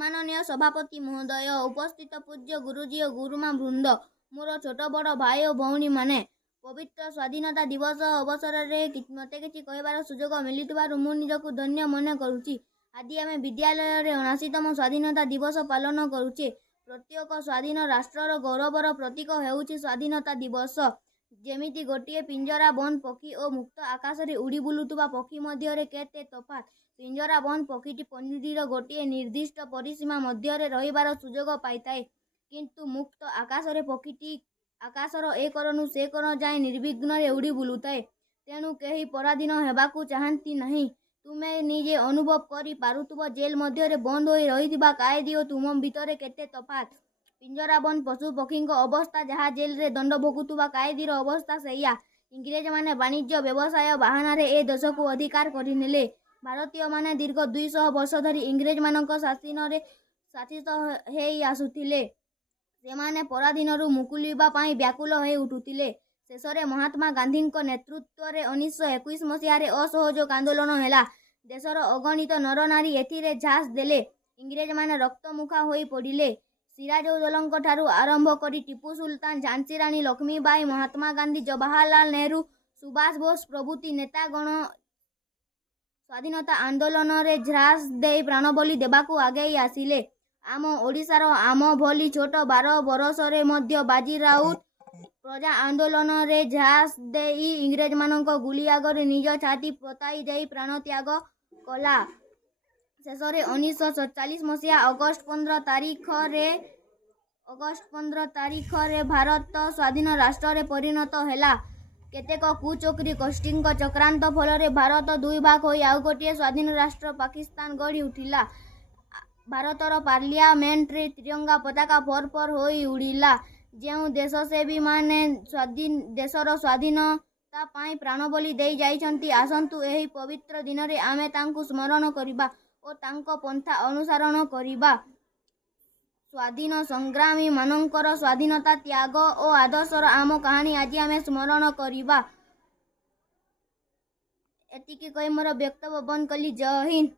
सम्माननीय सभापति महोदय, उपस्थित पूज्य गुरुजी और गुरुमा वृंद, मोर छोट बड़ भाई और भौणी माने पवित्र स्वाधीनता दिवस अवसर में मत कि कहबार सुजोग मिलुथिबारु मु निजकु धन्य मन करुछि। आज आम विद्यालय रे 79तम स्वाधीनता दिवस पालन करुचे। प्रत्येक स्वाधीन राष्ट्रर गौरवर प्रतीक हेउछि स्वाधीनता दिवस। जेमिति गोटे पिंजरा बंद पक्षी और मुक्त आकाश रे उड़ी बुलुथुबा पक्षी मध्य केते तफात। पिंजरा बंद पक्षीटी पंजरीर गोटे निर्दिष्ट परिसीमा मध्य रहिबार सुजोग पाइଥାଏ, किंतु मुक्त आकाश रे पक्षीटी आकाशर ए करनु से कर जाए निर्विघ्न रे उड़ी बुलुଥାଏ। तेणु केही पराधीन हेबाकू चाहती नहीं। तुमे निजे अनुभव करि पारुथुब जेल मध्य रे बंद होई रहिथिबा कायदी और तुम भितर केते तफात। पिंजराबंद पशु पक्षी अवस्था जहाँ जेल रे दंड भोगुथुबा कायदीर अवस्था सेया। इंग्रेज माने वाणिज्य व्यवसाय बाहाना रे ए देश को अधिकार करिनेले। भारतीय माने दीर्घ 200 वर्ष धरी इंग्रेज मानक शासन रे शासित हेई आसुथिले। सेमाने पराधीनरु मुकुलिबा पाई व्याकुल हे उठुथिले। शेषरे महात्मा गांधी नेतृत्व रे 1921 मसीह रे असहयोग आंदोलन हेला। देशर अगणित नरनारी एथिरे झांस देले। इंग्रेज माने रक्तमुखा होई पड़िले। सिराजउद्दौला ठारू आरंभ करी टीपू सुल्तान, झांसी रानी लक्ष्मीबाई, महात्मा गांधी, जवाहरलाल नेहरू, सुभाष बोस प्रभृति नेतागण स्वाधीनता आंदोलन रे झांस दे प्राणबली देबाकू आगे आसिले। आम ओडिशार आम भली छोट 12 बरस रे मध्य बाजी राउत प्रजा आंदोलन रे झांस देई इंग्रेज मानक गुली आगरे निज छाती पताई देई प्राण त्याग कला। शेषरे 1947 मसीहा अगस्ट 15 तारीख रे भारत स्वाधीन राष्ट्र रे परिणत हेला। केतेक कुचक्री गोष्ठी चक्रांत फल भारत 2 भाग होई आउ गोटे स्वाधीन राष्ट्र पाकिस्तान गढ़ी उठिला। भारतर पार्लियामेंट रे तिरंगा पताका फरफर होई उड़िला। जेउ देशसेवी माने देशर स्वाधीनता पाई प्राणबली देई जाइछंती, आसंतु एही पवित्र दिन रे आमे तांकु स्मरण करिबा और तांको पंथा अनुसरण करिबा। स्वाधीन संग्रामी मानकर स्वाधीनता त्याग और आदर्शर आम कहानी आज आमे स्मरण करिबा। एतिकी कहि मोर वक्तव्य बंद कली। जय हिंद।